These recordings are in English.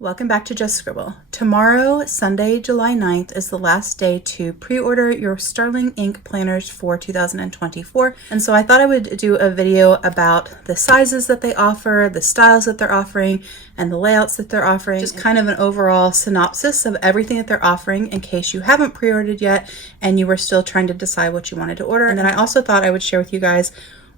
Welcome back to Just Scribble. Tomorrow, Sunday, July 9th, is the last day to pre-order your Sterling Ink planners for 2024. And so I thought I would do a video about the sizes that they offer, the styles that they're offering, and the layouts that they're offering. Just kind of an overall synopsis of everything that they're offering in case you haven't pre-ordered yet and you were still trying to decide what you wanted to order. And then I also thought I would share with you guys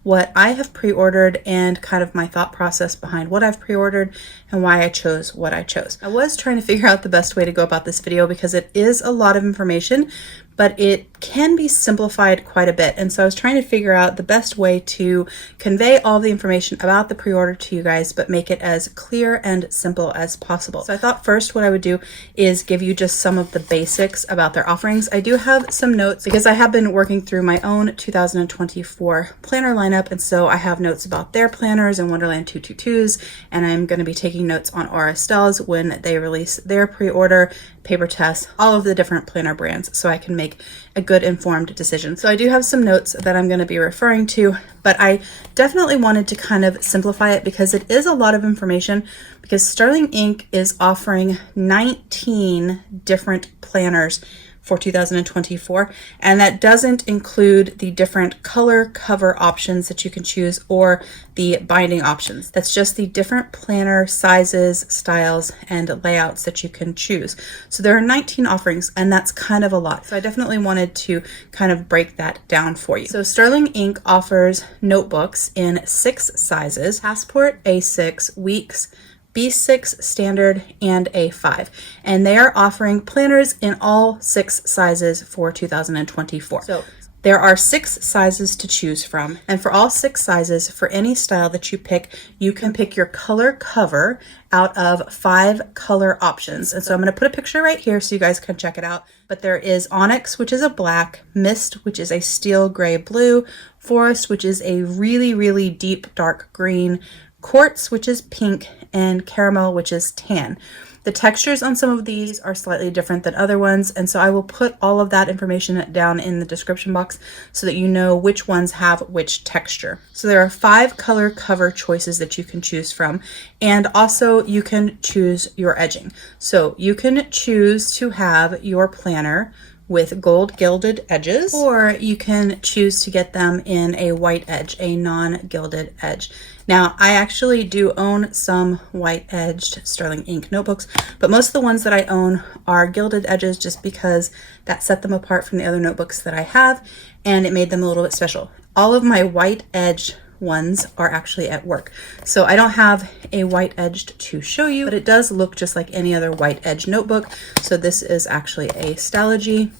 what I have pre-ordered and kind of my thought process behind what I've pre-ordered and why I chose what I chose. I was trying to figure out the best way to go about this video because it is a lot of information, but it can be simplified quite a bit. And so I was trying to figure out the best way to convey all the information about the pre-order to you guys, but make it as clear and simple as possible. So I thought first what I would do is give you just some of the basics about their offerings. I do have some notes because I have been working through my own 2024 planner lineup. And so I have notes about their planners and Wonderland 222s. And I'm going to be taking notes on Estelle's when they release their pre-order, paper tests, all of the different planner brands, so I can make a good informed decision. So I do have some notes that I'm going to be referring to, but I definitely wanted to kind of simplify it because it is a lot of information, because Sterling Ink is offering 19 different planners for 2024, and that doesn't include the different color cover options that you can choose or the binding options. That's just the different planner sizes, styles, and layouts that you can choose. So there are 19 offerings, and that's kind of a lot. So I definitely wanted to kind of break that down for you. So Sterling Ink offers notebooks in 6 sizes: Passport, A6, Weeks, B6 Standard, and A5. And they are offering planners in all 6 sizes for 2024. So there are 6 sizes to choose from. And for all 6 sizes, for any style that you pick, you can pick your color cover out of 5 color options. And so I'm going to put a picture right here so you guys can check it out. But there is Onyx, which is a black, Mist, which is a steel gray blue, Forest, which is a really, really deep dark green, Quartz, which is pink, and Caramel, which is tan. The textures on some of these are slightly different than other ones, and so I will put all of that information down in the description box so that you know which ones have which texture. So there are 5 color cover choices that you can choose from, and also you can choose your edging. So you can choose to have your planner with gold gilded edges, or you can choose to get them in a white edge, a non-gilded edge. Now, I actually do own some white edged Sterling Ink notebooks, but most of the ones that I own are gilded edges just because that set them apart from the other notebooks that I have, and it made them a little bit special. All of my white edged ones are actually at work, so I don't have a white edged to show you, but it does look just like any other white edge notebook. So this is actually a Stalogy,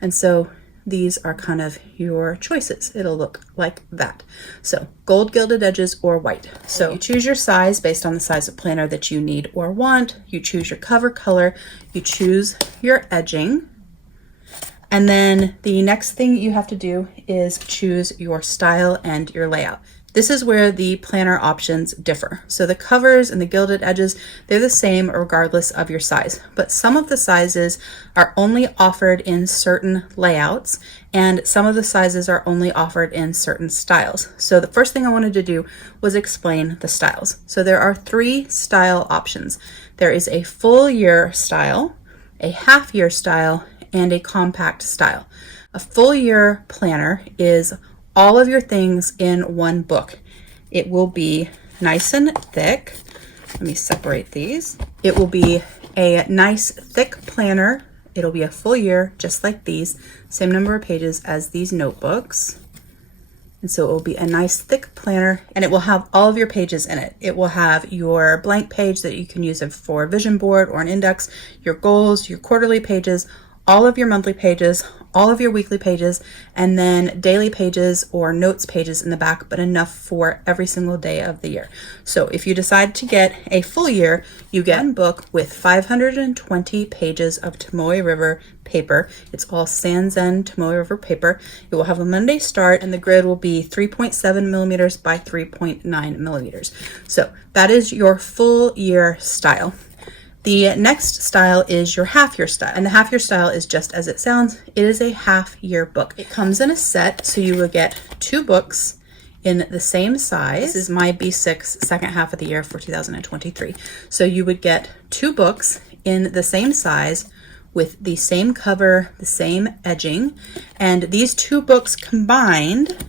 and so these are kind of your choices. It'll look like that. So gold gilded edges or white. So you choose your size based on the size of planner that you need or want. You choose your cover color, you choose your edging, and then the next thing you have to do is choose your style and your layout. This is where the planner options differ. So the covers and the gilded edges, they're the same regardless of your size, but some of the sizes are only offered in certain layouts, and some of the sizes are only offered in certain styles. So the first thing I wanted to do was explain the styles. So there are 3 style options. There is a full year style, a half year style, and a compact style. A full year planner is all of your things in one book. It will be nice and thick. Let me separate these. It will be a nice thick planner. It'll be a full year, just like these, same number of pages as these notebooks. And so it will be a nice thick planner, and it will have all of your pages in it. It will have your blank page that you can use for a vision board or an index, your goals, your quarterly pages, all of your monthly pages, all of your weekly pages, and then daily pages or notes pages in the back, but enough for every single day of the year. So if you decide to get a full year, you get one book with 520 pages of Tomoe River paper. It's all Sans Zen Tomoe River paper. It will have a Monday start, and the grid will be 3.7 millimeters by 3.9 millimeters. So that is your full year style. The next style is your half year style, and the half year style is just as it sounds. It is a half year book. It comes in a set, so you will get 2 books in the same size. This is my B6 second half of the year for 2023. So you would get 2 books in the same size with the same cover, the same edging, and these 2 books combined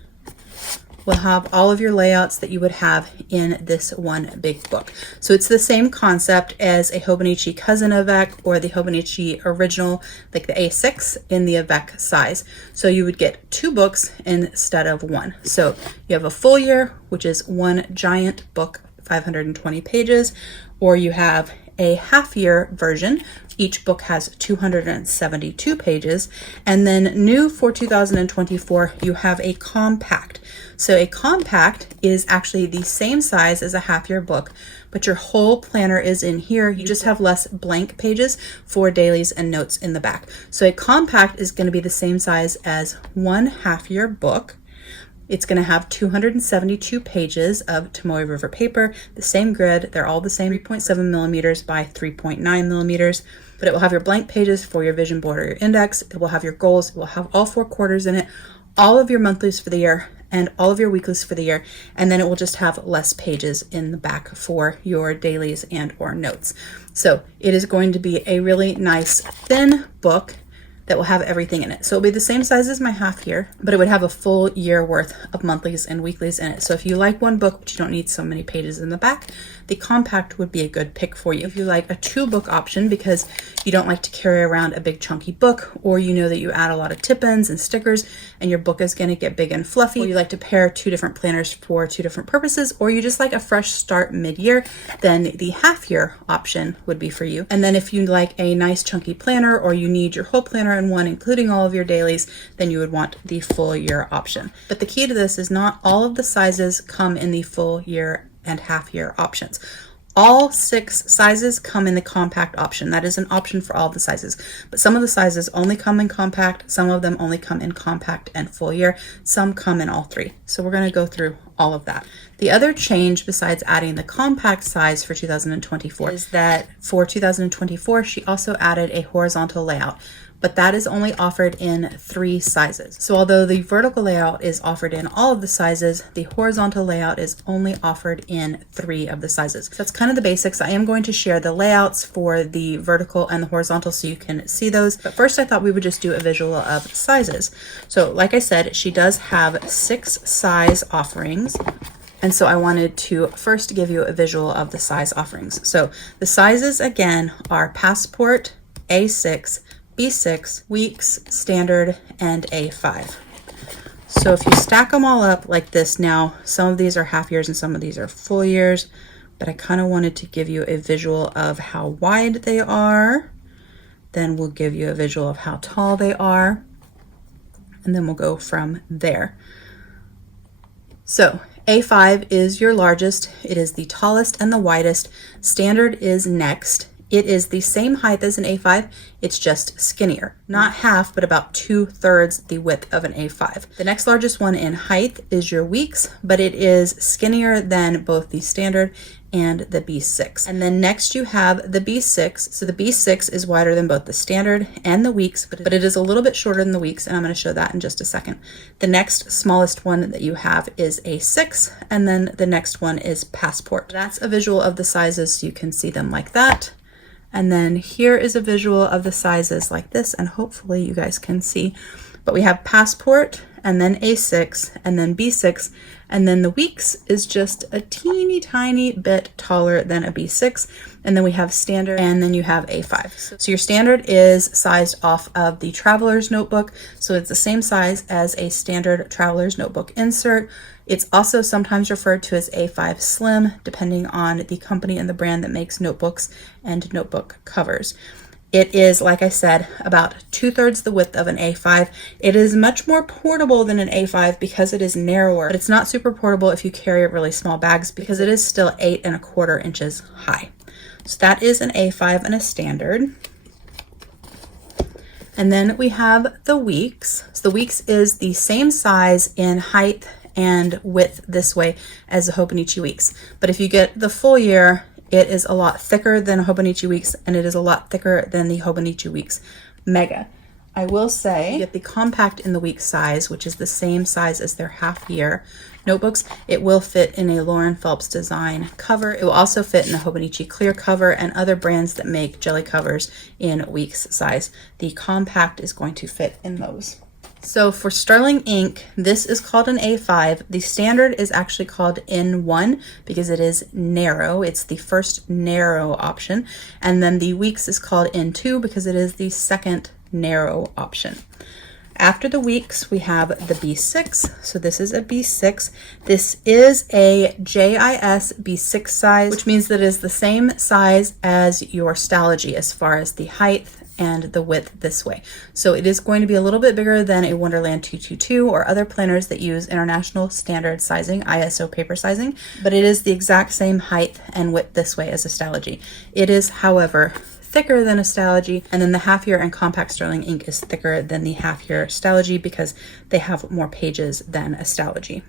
will have all of your layouts that you would have in this one big book. So it's the same concept as a Hobonichi cousin Avec or the Hobonichi original, like the A6 in the Avec size. So you would get 2 books instead of 1. So you have a full year, which is 1 giant book, 520 pages, or you have a half year version. Each book has 272 pages. And then new for 2024, you have a compact. So a compact is actually the same size as a half year book, but your whole planner is in here. You just have less blank pages for dailies and notes in the back. So a compact is going to be the same size as 1 half year book. It's going to have 272 pages of Tomoe River paper, the same grid. They're all the same 3.7 millimeters by 3.9 millimeters, but it will have your blank pages for your vision board or your index. It will have your goals. It will have all 4 quarters in it, all of your monthlies for the year, and all of your weeklies for the year. And then it will just have less pages in the back for your dailies and or notes. So it is going to be a really nice thin book that will have everything in it. So it'll be the same size as my half year, but it would have a full year worth of monthlies and weeklies in it. So if you like one book, but you don't need so many pages in the back, the compact would be a good pick for you. If you like a 2 book option because you don't like to carry around a big chunky book, or you know that you add a lot of tip-ins and stickers and your book is going to get big and fluffy, or you like to pair 2 different planners for 2 different purposes, or you just like a fresh start mid-year, then the half year option would be for you. And then if you like a nice chunky planner, or you need your whole planner in one, including all of your dailies, then you would want the full year option. But the key to this is not all of the sizes come in the full year and half year options. All 6 sizes come in the compact option. That is an option for all the sizes, but some of the sizes only come in compact, some of them only come in compact and full year, some come in all 3. So we're going to go through all of that. The other change besides adding the compact size for 2024 is that for 2024 she also added a horizontal layout, but that is only offered in 3 sizes. So although the vertical layout is offered in all of the sizes, the horizontal layout is only offered in 3 of the sizes. So that's kind of the basics. I am going to share the layouts for the vertical and the horizontal so you can see those. But first I thought we would just do a visual of sizes. So like I said, she does have 6 size offerings. And so I wanted to first give you a visual of the size offerings. So the sizes again are Passport, A6, B6, Weeks, Standard, and A5. So if you stack them all up like this, now some of these are half years and some of these are full years, but I kind of wanted to give you a visual of how wide they are. Then we'll give you a visual of how tall they are, and then we'll go from there. So A5 is your largest. It is the tallest and the widest. Standard is next. It is the same height as an A5, it's just skinnier. Not half, but about 2/3 the width of an A5. The next largest one in height is your Weeks, but it is skinnier than both the Standard and the B6. And then next you have the B6. So the B6 is wider than both the Standard and the Weeks, but it is a little bit shorter than the Weeks, and I'm going to show that in just a second. The next smallest one that you have is A6, and then the next one is Passport. That's a visual of the sizes so you can see them like that. And then here is a visual of the sizes like this, and hopefully you guys can see. But we have Passport, and then A6, and then B6, and then the Weeks is just a teeny tiny bit taller than a B6, and then we have Standard, and then you have A5. So your Standard is sized off of the Traveler's Notebook, so it's the same size as a standard Traveler's Notebook insert. It's also sometimes referred to as A5 Slim, depending on the company and the brand that makes notebooks and notebook covers. It is, like I said, about 2/3 the width of an A5. It is much more portable than an A5 because it is narrower, but it's not super portable if you carry really small bags because it is still 8¼ inches high. So that is an A5 and a Standard. And then we have the Weeks. So the Weeks is the same size in height and width this way as the Hobonichi Weeks. But if you get the full year, it is a lot thicker than Hobonichi Weeks, and it is a lot thicker than the Hobonichi Weeks Mega. I will say you get the compact in the Weeks size, which is the same size as their half year. notebooks. It will fit in a Lauren Phelps design cover. It will also fit in the Hobonichi clear cover and other brands that make jelly covers in weeks size. The compact is going to fit in those. So for sterling ink, this is called an A5. The standard is actually called N1 because it is narrow. It's the first narrow option. And then the weeks is called N2 because it is the second narrow option. After the weeks, we have the B6. So this is a B6. This is a JIS B6 size, which means that it is the same size as your Stalogy as far as the height and the width this way. So it is going to be a little bit bigger than a Wonderland 222 or other planners that use international standard sizing, ISO paper sizing, but it is the exact same height and width this way as a Stalogy. It is, however, thicker than a Stalogy, and then the half year and compact sterling ink is thicker than the half year Stalogy because they have more pages than a Stalogy.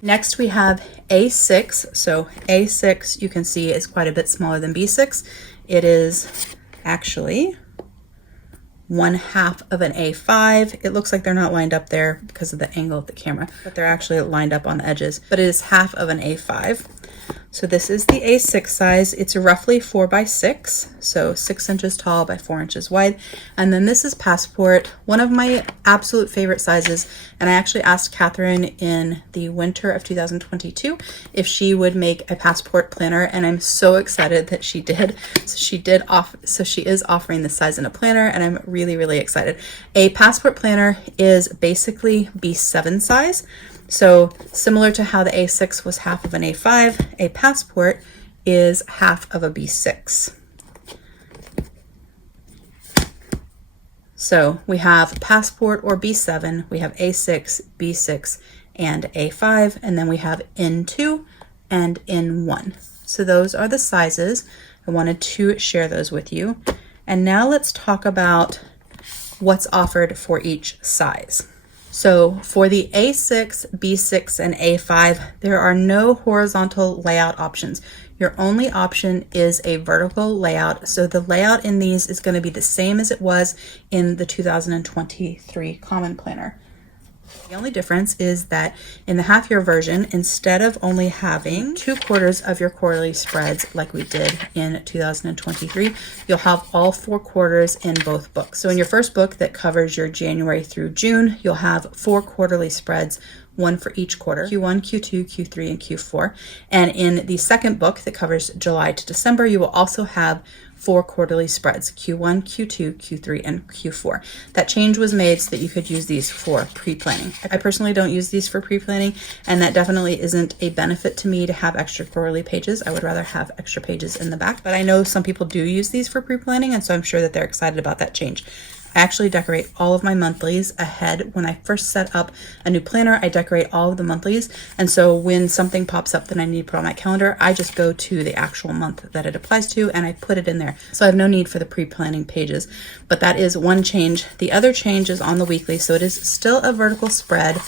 Next we have A6. So A6 you can see is quite a bit smaller than B6. It is actually 1/2 of an A5. It looks like they're not lined up there because of the angle of the camera, but they're actually lined up on the edges, but it is 1/2 of an A5. So this is the A6 size. It's roughly 4 by 6, so 6 inches tall by 4 inches wide. And then this is Passport, one of my absolute favorite sizes. And I actually asked Catherine in the winter of 2022 if she would make a Passport planner, and I'm so excited that she did. So she is offering this size in a planner, and I'm really, really excited. A Passport planner is basically B7 size. So similar to how the A6 was 1/2 of an A5, a Passport is 1/2 of a B6. So we have Passport or B7, we have A6, B6, and A5, and then we have N2 and N1. So those are the sizes. I wanted to share those with you. And now let's talk about what's offered for each size. So for the A6, B6, and A5, there are no horizontal layout options. Your only option is a vertical layout. So the layout in these is going to be the same as it was in the 2023 Common Planner. The only difference is that in the half year version, instead of only having 2/4 of your quarterly spreads like we did in 2023, you'll have all 4 quarters in both books. So in your first book that covers your January through June, you'll have 4 quarterly spreads, one for each quarter, Q1, Q2, Q3, and Q4. And in the second book that covers July to December, you will also have 4 quarterly spreads, Q1, Q2, Q3, and Q4. That change was made so that you could use these for pre-planning. I personally don't use these for pre-planning, and that definitely isn't a benefit to me to have extra quarterly pages. I would rather have extra pages in the back, but I know some people do use these for pre-planning, and so I'm sure that they're excited about that change. I actually decorate all of my monthlies ahead. When I first set up a new planner, I decorate all of the monthlies. And so when something pops up that I need to put on my calendar, I just go to the actual month that it applies to and I put it in there. So I have no need for the pre-planning pages, but that is one change. The other change is on the weekly. So it is still a vertical spread,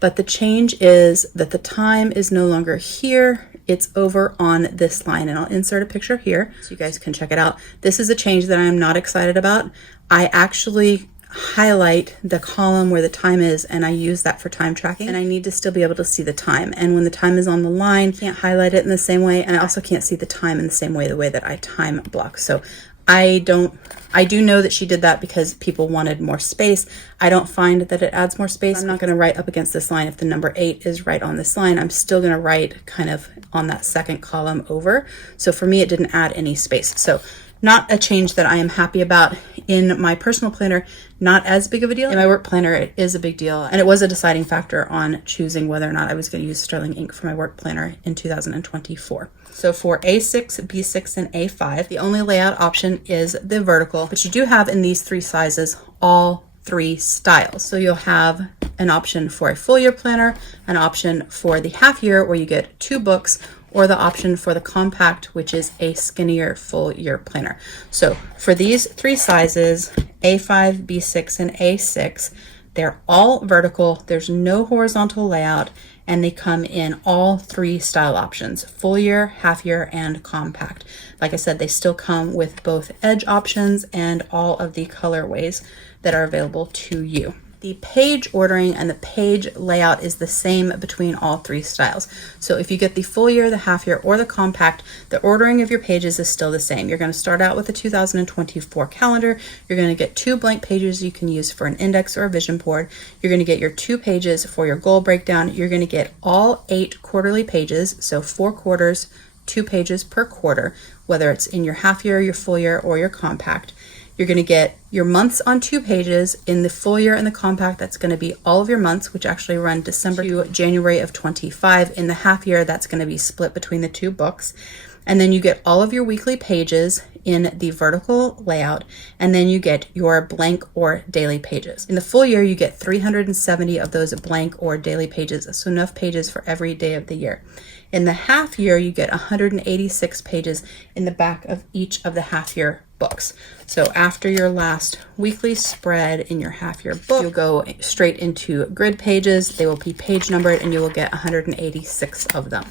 but the change is that the time is no longer here. It's over on this line, and I'll insert a picture here so you guys can check it out. This is a change that I am not excited about. I actually highlight the column where the time is, and I use that for time tracking, and I need to still be able to see the time. And when the time is on the line, I can't highlight it in the same way, and I also can't see the time in the same way, the way that I time block. So I do know that she did that because people wanted more space. I don't find that it adds more space. I'm not going to write up against this line. If the number 8 is right on this line, I'm still going to write kind of on that second column over. So for me, it didn't add any space. So not a change that I am happy about. In my personal planner, not as big of a deal. In my work planner, it is a big deal. And it was a deciding factor on choosing whether or not I was going to use sterling ink for my work planner in 2024. So for A6, B6, and A5, the only layout option is the vertical, but you do have in these 3 sizes all 3 styles. So you'll have an option for a full year planner, an option for the half year where you get 2 books, or the option for the compact, which is a skinnier full year planner. So for these 3 sizes, A5, B6, and A6, they're all vertical. There's no horizontal layout, and they come in all 3 style options: full year, half year, and compact. Like I said, they still come with both edge options and all of the colorways that are available to you. The page ordering and the page layout is the same between all three styles. So if you get the full year, the half year, or the compact, the ordering of your pages is still the same. You're going to start out with the 2024 calendar. You're going to get 2 blank pages you can use for an index or a vision board. You're going to get your 2 pages for your goal breakdown. You're going to get all 8 quarterly pages, so 4 quarters, 2 pages per quarter, whether it's in your half year, your full year, or your compact. You're going to get your months on 2 pages. In the full year and the compact, that's going to be all of your months, which actually run December to January of 25. In the half year, that's going to be split between the 2 books. And then you get all of your weekly pages in the vertical layout, and then you get your blank or daily pages. In the full year, you get 370 of those blank or daily pages, so enough pages for every day of the year. In the half year, you get 186 pages in the back of each of the half year books. So after your last weekly spread in your half year book, you'll go straight into grid pages. They will be page numbered, and you will get 186 of them.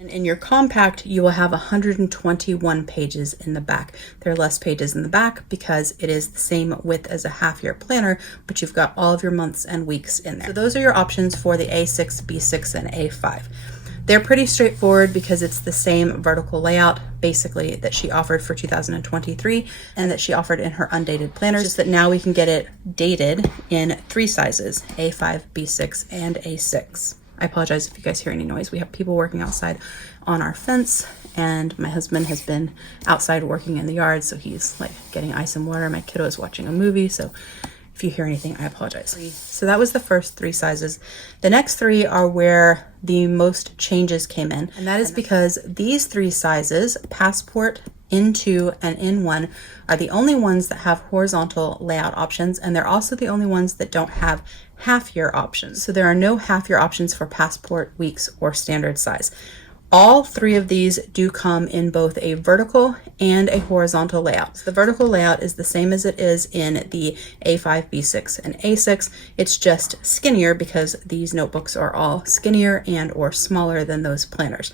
And in your compact, you will have 121 pages in the back. There are less pages in the back because it is the same width as a half year planner, but you've got all of your months and weeks in there. So those are your options for the A6, B6, and A5. They're pretty straightforward because it's the same vertical layout basically that she offered for 2023 and that she offered in her undated planners, just that now we can get it dated in 3 sizes, A5, B6, and A6. I apologize if you guys hear any noise. We have people working outside on our fence, and my husband has been outside working in the yard, so he's like getting ice and water. My kiddo is watching a movie, so if you hear anything, I apologize. So that was the first 3 sizes. The next 3 are where the most changes came in, and that is because these 3 sizes, Passport, N2, and N1, are the only ones that have horizontal layout options, and they're also the only ones that don't have half year options. So there are no half year options for Passport, weeks, or standard size. All 3 of these do come in both a vertical and a horizontal layout. So the vertical layout is the same as it is in the A5, B6, and A6. It's just skinnier because these notebooks are all skinnier and or smaller than those planners.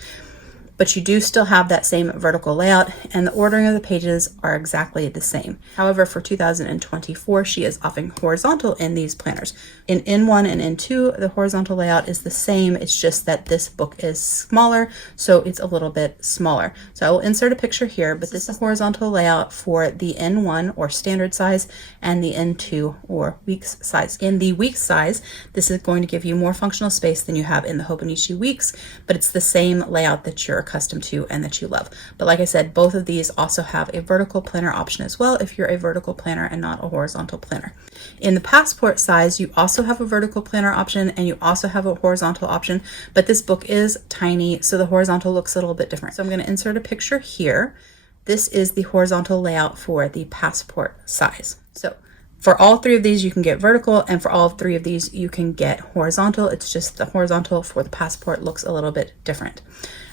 But you do still have that same vertical layout, and the ordering of the pages are exactly the same. However, for 2024, she is offering horizontal in these planners. In N1 and N2, the horizontal layout is the same. It's just that this book is smaller, so it's a little bit smaller. So I will insert a picture here, but this is the horizontal layout for the N1 or standard size and the N2 or weeks size. In the weeks size, this is going to give you more functional space than you have in the Hobonichi weeks, but it's the same layout that you're accustomed to and that you love. But like I said, both of these also have a vertical planner option as well if you're a vertical planner and not a horizontal planner. In the Passport size, you also have a vertical planner option and you also have a horizontal option, but this book is tiny, so the horizontal looks a little bit different. So I'm going to insert a picture here. This is the horizontal layout for the Passport size. So for all 3 of these, you can get vertical, and for all 3 of these, you can get horizontal. It's just the horizontal for the Passport looks a little bit different.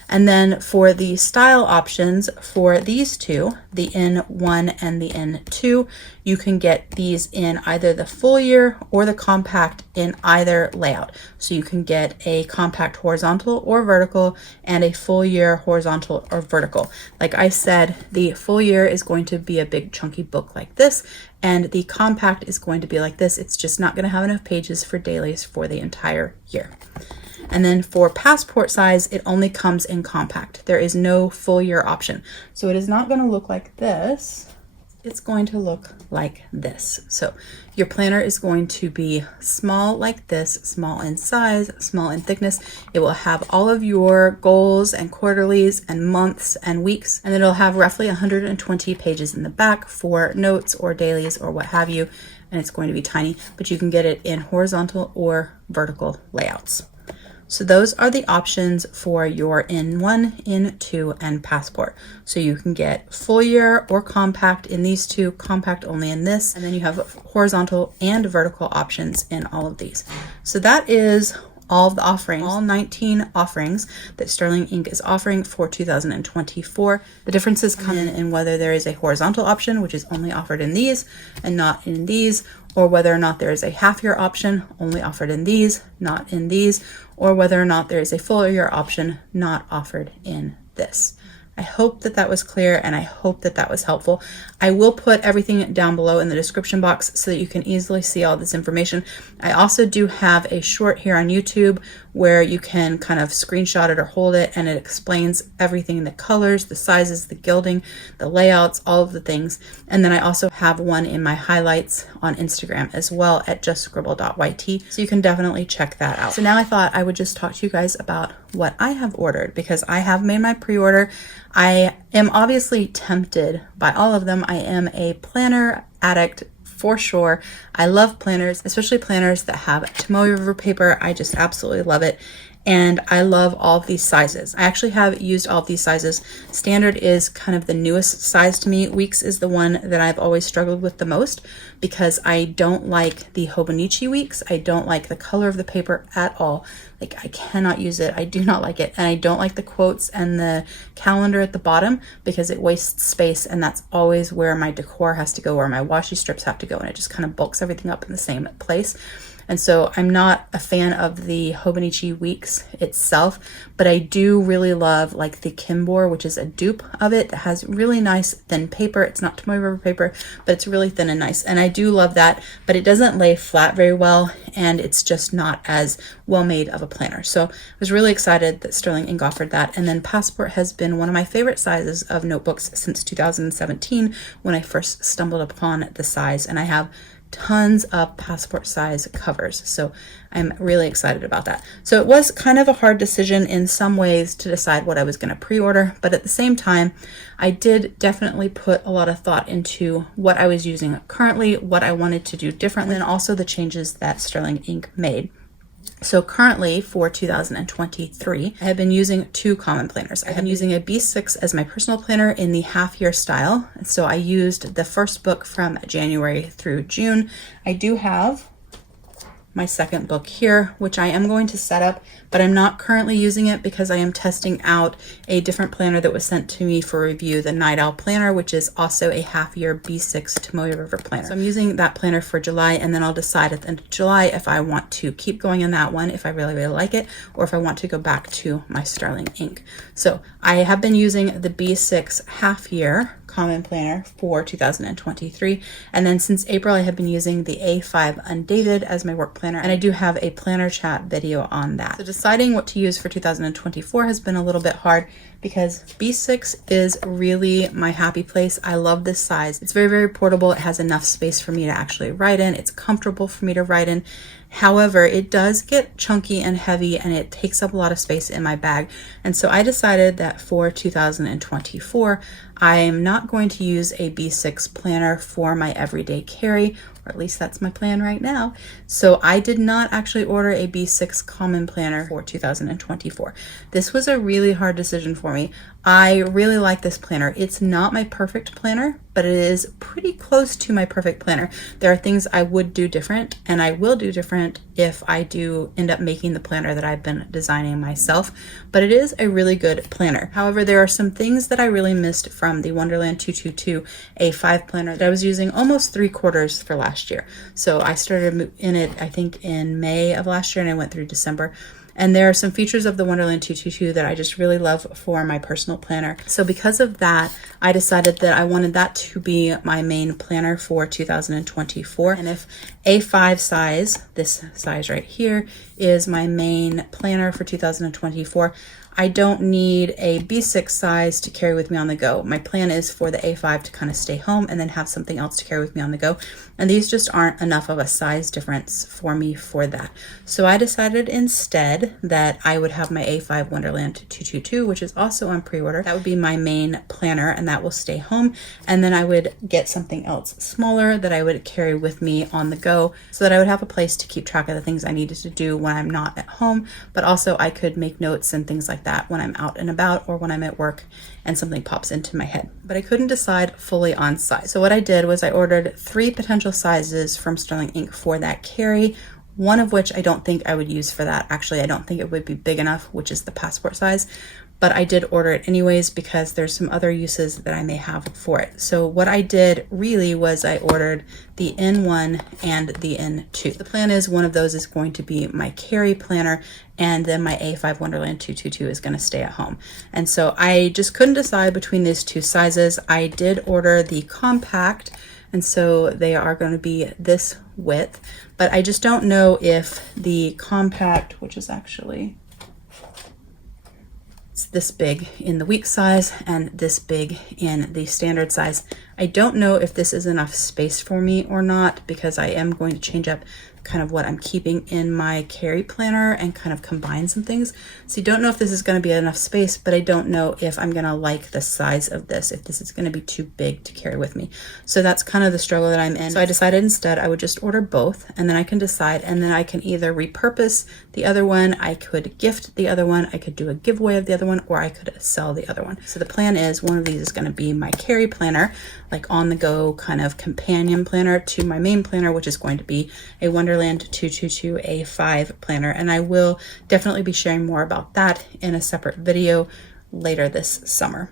And then for the style options for these 2, the N1 and the N2, you can get these in either the full year or the compact in either layout. So you can get a compact horizontal or vertical and a full year horizontal or vertical. Like I said, the full year is going to be a big chunky book like this, and the compact is going to be like this. It's just not going to have enough pages for dailies for the entire year. And then for Passport size, it only comes in compact. There is no full year option. So it is not going to look like this. It's going to look like this. So your planner is going to be small like this, small in size, small in thickness. It will have all of your goals and quarterlies and months and weeks, and it'll have roughly 120 pages in the back for notes or dailies or what have you. And it's going to be tiny, but you can get it in horizontal or vertical layouts. So those are the options for your N1, N2, and Passport. So you can get full year or compact in these 2, compact only in this, and then you have horizontal and vertical options in all of these. So that is all of the offerings, all 19 offerings that Sterling Ink is offering for 2024. The differences come in whether there is a horizontal option, which is only offered in these and not in these, or whether or not there is a half year option only offered in these, not in these, or whether or not there is a full year option not offered in this. I hope that that was clear, and I hope that that was helpful. I will put everything down below in the description box so that you can easily see all this information. I also do have a short here on YouTube where you can kind of screenshot it or hold it, and it explains everything, the colors, the sizes, the gilding, the layouts, all of the things. And then I also have one in my highlights on Instagram as well at justscribble.yt, so you can definitely check that out. So now I thought I would just talk to you guys about what I have ordered, because I have made my pre-order. I am obviously tempted by all of them. I am a planner addict for sure. I love planners, especially planners that have Tomoe River paper. I just absolutely love it. And I love all of these sizes. I actually have used all of these sizes. Standard is kind of the newest size to me. Weeks is the one that I've always struggled with the most because I don't like the Hobonichi Weeks. I don't like the color of the paper at all. Like, I cannot use it. I do not like it. And I don't like the quotes and the calendar at the bottom because it wastes space, and that's always where my decor has to go, where my washi strips have to go, and it just kind of bulks everything up in the same place. And so I'm not a fan of the Hobonichi Weeks itself, but I do really love like the Kimbor, which is a dupe of it that has really nice thin paper. It's not Tomoe River paper, but it's really thin and nice. And I do love that, but it doesn't lay flat very well, and it's just not as well made of a planner. So I was really excited that Sterling Ink offered that. And then Passport has been one of my favorite sizes of notebooks since 2017 when I first stumbled upon the size, and I have tons of Passport size covers, so I'm really excited about that. So it was kind of a hard decision in some ways to decide what I was going to pre-order, but at the same time I did definitely put a lot of thought into what I was using currently, what I wanted to do differently, and also the changes that Sterling Ink made. So currently for 2023, I have been using two common planners. I have been using a B6 as my personal planner in the half-year style. So I used the first book from January through June. I do have my second book here, which I am going to set up, but I'm not currently using it because I am testing out a different planner that was sent to me for review, the Night Owl Planner, which is also a half-year B6 Tomoe River planner. So I'm using that planner for July, and then I'll decide at the end of July if I want to keep going in that one, if I really, really like it, or if I want to go back to my Sterling Ink. So I have been using the B6 half-year common planner for 2023, and then since April I have been using the A5 undated as my work planner, and I do have a planner chat video on that. So deciding what to use for 2024 has been a little bit hard because B6 is really my happy place. I love this size. It's very, very portable. It has enough space for me to actually write in. It's comfortable for me to write in. However, it does get chunky and heavy, and it takes up a lot of space in my bag. And so I decided that for 2024, I'm not going to use a B6 planner for my everyday carry, or at least that's my plan right now. So I did not actually order a B6 common planner for 2024. This was a really hard decision for me. I really like this planner. It's not my perfect planner, but it is pretty close to my perfect planner. There are things I would do different, and I will do different if I do end up making the planner that I've been designing myself, but it is a really good planner. However, there are some things that I really missed from the Wonderland 222 A5 planner that I was using almost 3/4 for last year. So I started in it, I think, in May of last year, and I went through December. And there are some features of the Wonderland 222 that I just really love for my personal planner. So because of that, I decided that I wanted that to be my main planner for 2024. And if A5 size, this size right here, is my main planner for 2024, I don't need a B6 size to carry with me on the go. My plan is for the A5 to kind of stay home and then have something else to carry with me on the go. And these just aren't enough of a size difference for me for that. So I decided instead that I would have my A5 Wonderland 222, which is also on pre-order. That would be my main planner, and that will stay home. And then I would get something else smaller that I would carry with me on the go so that I would have a place to keep track of the things I needed to do when I'm not at home, but also I could make notes and things like that when I'm out and about or when I'm at work and something pops into my head. But I couldn't decide fully on size. So what I did was I ordered 3 potential sizes from Sterling Ink for that carry. one of which I don't think I would use for that. Actually, I don't think it would be big enough, which is the passport size, but I did order it anyways because there's some other uses that I may have for it. So what I did really was I ordered the N1 and the N2. The plan is one of those is going to be my carry planner, and then my A5 Wonderland 222 is going to stay at home. And so I just couldn't decide between these two sizes. I did order the compact, and so they are going to be this width, but I just don't know if the compact, which is actually, it's this big in the week size and this big in the standard size. I don't know if this is enough space for me or not, because I am going to change up kind of what I'm keeping in my carry planner and kind of combine some things. So you don't know if this is going to be enough space, but I don't know if I'm going to like the size of this, if this is going to be too big to carry with me. So that's kind of the struggle that I'm in. So I decided instead I would just order both, and then I can decide, and then I can either repurpose the other one, I could gift the other one, I could do a giveaway of the other one, or I could sell the other one. So the plan is one of these is going to be my carry planner, like on the go kind of companion planner to my main planner, which is going to be a Wonderland 222 A5 planner. And I will definitely be sharing more about that in a separate video later this summer.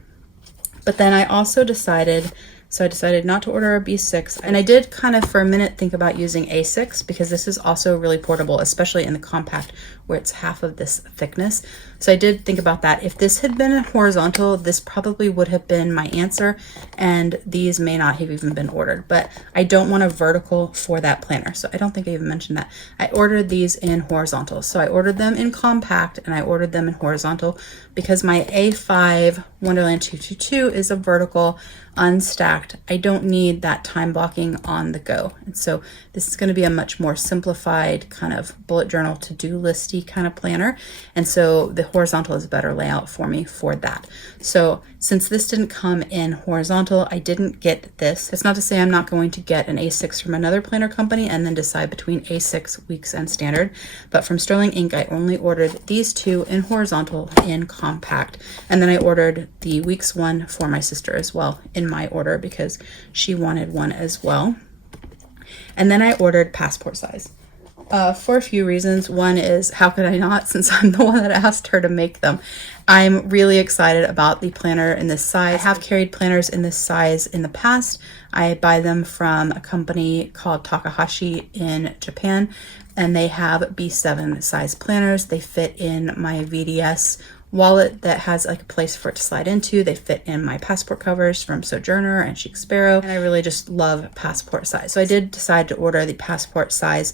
But then I also decided, so I decided not to order a B6, and I did kind of for a minute think about using A6 because this is also really portable, especially in the compact where it's half of this thickness. So I did think about that. If this had been horizontal, this probably would have been my answer, and these may not have even been ordered, but I don't want a vertical for that planner. So I don't think I even mentioned that. I ordered these in horizontal. So I ordered them in compact and I ordered them in horizontal because my A5 Wonderland 222 is a vertical unstacked. I don't need that time blocking on the go. And so this is going to be a much more simplified kind of bullet journal to-do listy kind of planner. And so the horizontal is a better layout for me for that. So since this didn't come in horizontal, I didn't get this. It's not to say I'm not going to get an A6 from another planner company and then decide between A6, weeks, and standard. But from Sterling Ink, I only ordered these two in horizontal in compact. And then I ordered the weeks one for my sister as well in my order because she wanted one as well. And then I ordered passport size for a few reasons. One is, how could I not, since I'm the one that asked her to make them. I'm really excited about the planner in this size. I have carried planners in this size in the past. I buy them from a company called Takahashi in Japan, and they have B7 size planners. They fit in my VDS wallet that has like a place for it to slide into. They fit in my passport covers from Sojourner and Chic Sparrow, and I really just love passport size. So I did decide to order the passport size.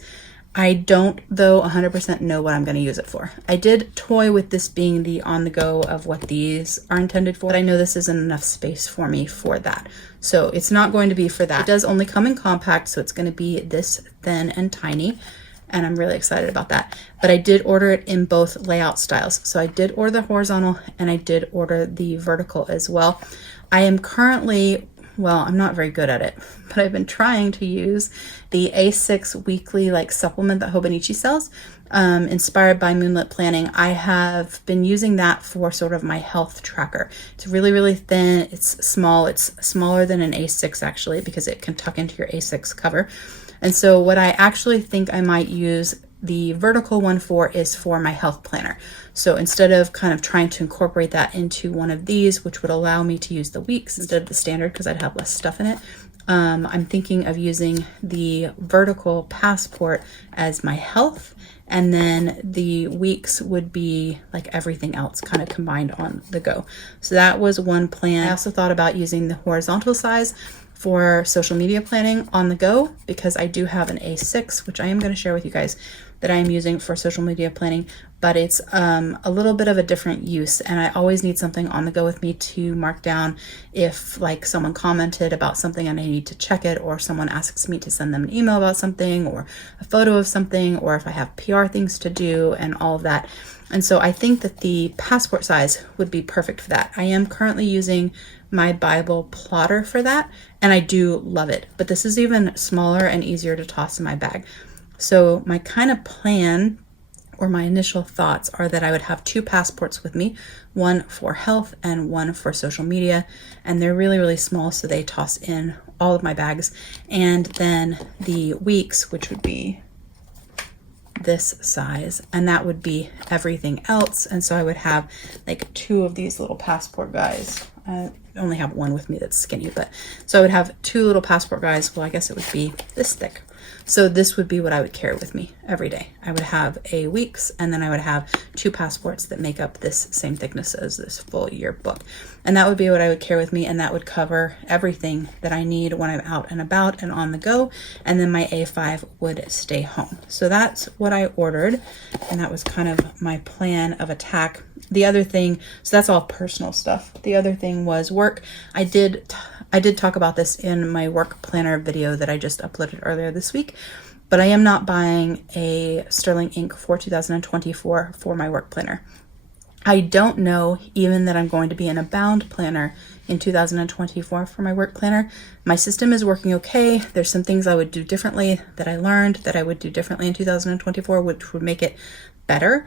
I don't, though, 100% know what I'm going to use it for. I did toy with this being the on the go of what these are intended for, but I know this isn't enough space for me for that. So it's not going to be for that. It does only come in compact, so it's going to be this thin and tiny, and I'm really excited about that. But I did order it in both layout styles. So I did order the horizontal and I did order the vertical as well. I am currently, well, I'm not very good at it, but I've been trying to use the A6 weekly like supplement that Hobonichi sells, inspired by Moonlit Planning. I have been using that for sort of my health tracker. It's really, really thin. It's small. It's smaller than an A6 actually, because it can tuck into your A6 cover. And so what I actually think I might use the vertical one for is for my health planner. So instead of kind of trying to incorporate that into one of these, which would allow me to use the weeks instead of the standard because I'd have less stuff in it, I'm thinking of using the vertical passport as my health, and then the weeks would be like everything else kind of combined on the go. So that was one plan. I also thought about using the horizontal size for social media planning on the go, because I do have an A6, which I am going to share with you guys, that I am using for social media planning, but it's a little bit of a different use, and I always need something on the go with me to mark down if like someone commented about something and I need to check it, or someone asks me to send them an email about something or a photo of something, or if I have PR things to do and all of that. And so I think that the passport size would be perfect for that. I am currently using my Bible plotter for that, and I do love it, but this is even smaller and easier to toss in my bag. So my kind of plan, or my initial thoughts, are that I would have two passports with me, one for health and one for social media, and they're really, really small, so they toss in all of my bags. And then the weeks, which would be this size, and that would be everything else. And so I would have like 2 of these little passport guys. I only have one with me that's skinny, but so I would have 2 little passport guys. Well, I guess it would be this thick. So this would be what I would carry with me every day. I would have a week's, and then I would have 2 passports that make up this same thickness as this full year book. And that would be what I would carry with me, and that would cover everything that I need when I'm out and about and on the go. And then my A5 would stay home. So that's what I ordered, and that was kind of my plan of attack. The other thing, so that's all personal stuff. The other thing was work. I did talk about this in my work planner video that I just uploaded earlier this week, but I am not buying a sterling ink for 2024 for my work planner. I don't know even that I'm going to be in a bound planner in 2024 for my work planner. My system is working okay. There's some things I would do differently that I learned that I would do differently in 2024, which would make it better,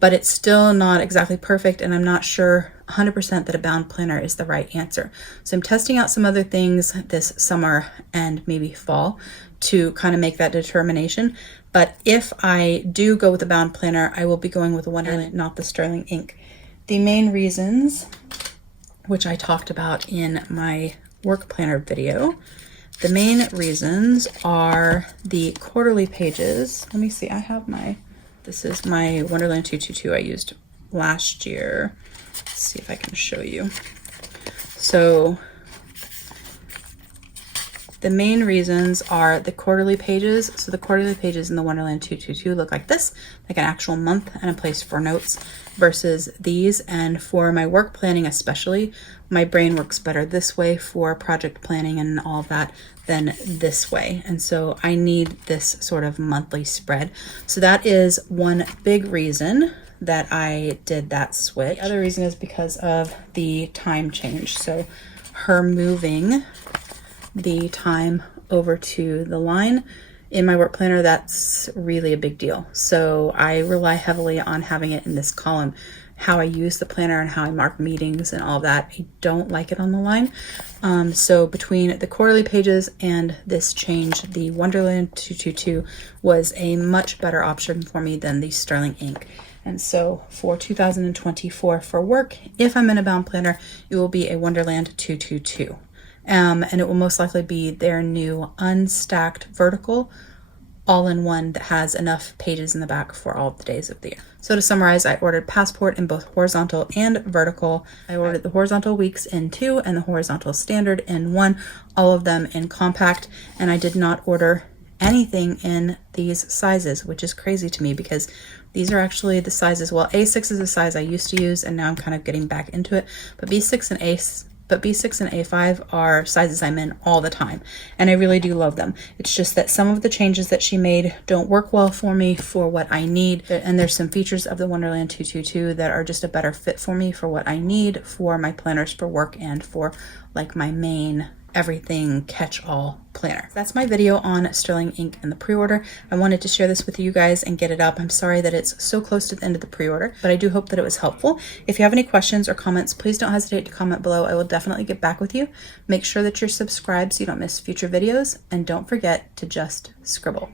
but it's still not exactly perfect, and I'm not sure 100% that a bound planner is the right answer. So I'm testing out some other things this summer and maybe fall to kind of make that determination. But if I do go with a bound planner, I will be going with the Wonderland, not the sterling ink. The main reasons, which I talked about in my work planner video, the main reasons are the quarterly pages. Let me see, this is my Wonderland 222 I used last year. Let's see if I can show you. So the main reasons are the quarterly pages. So the quarterly pages in the Wonderland 222 look like this, like an actual month and a place for notes, versus these. And for my work planning especially, my brain works better this way for project planning and all of that than this way. And so I need this sort of monthly spread. So that is one big reason that I did that switch. The other reason is because of the time change. So her moving the time over to the line in my work planner, that's really a big deal. So I rely heavily on having it in this column. How I use the planner and how I mark meetings and all that, I don't like it on the line. So between the quarterly pages and this change, the Wonderland 222 was a much better option for me than the sterling ink. And so for 2024 for work, if I'm in a bound planner, it will be a Wonderland 222. And it will most likely be their new unstacked vertical all-in-one that has enough pages in the back for all the days of the year. So to summarize, I ordered passport in both horizontal and vertical. I ordered the horizontal weeks in 2 and the horizontal standard in 1, all of them in compact, and I did not order anything in these sizes, which is crazy to me because these are actually the sizes. Well, A6 is the size I used to use, and now I'm kind of getting back into it, but B6 and A5 are sizes I'm in all the time, and I really do love them. It's just that some of the changes that she made don't work well for me for what I need, and there's some features of the Wonderland 222 that are just a better fit for me for what I need for my planners for work and for like my main everything catch-all planner. That's my video on sterling ink and the pre-order. I wanted to share this with you guys and get it up. I'm sorry that it's so close to the end of the pre-order, but I do hope that it was helpful. If you have any questions or comments, please don't hesitate to comment below. I will definitely get back with you. Make sure that you're subscribed so you don't miss future videos, and don't forget to just scribble.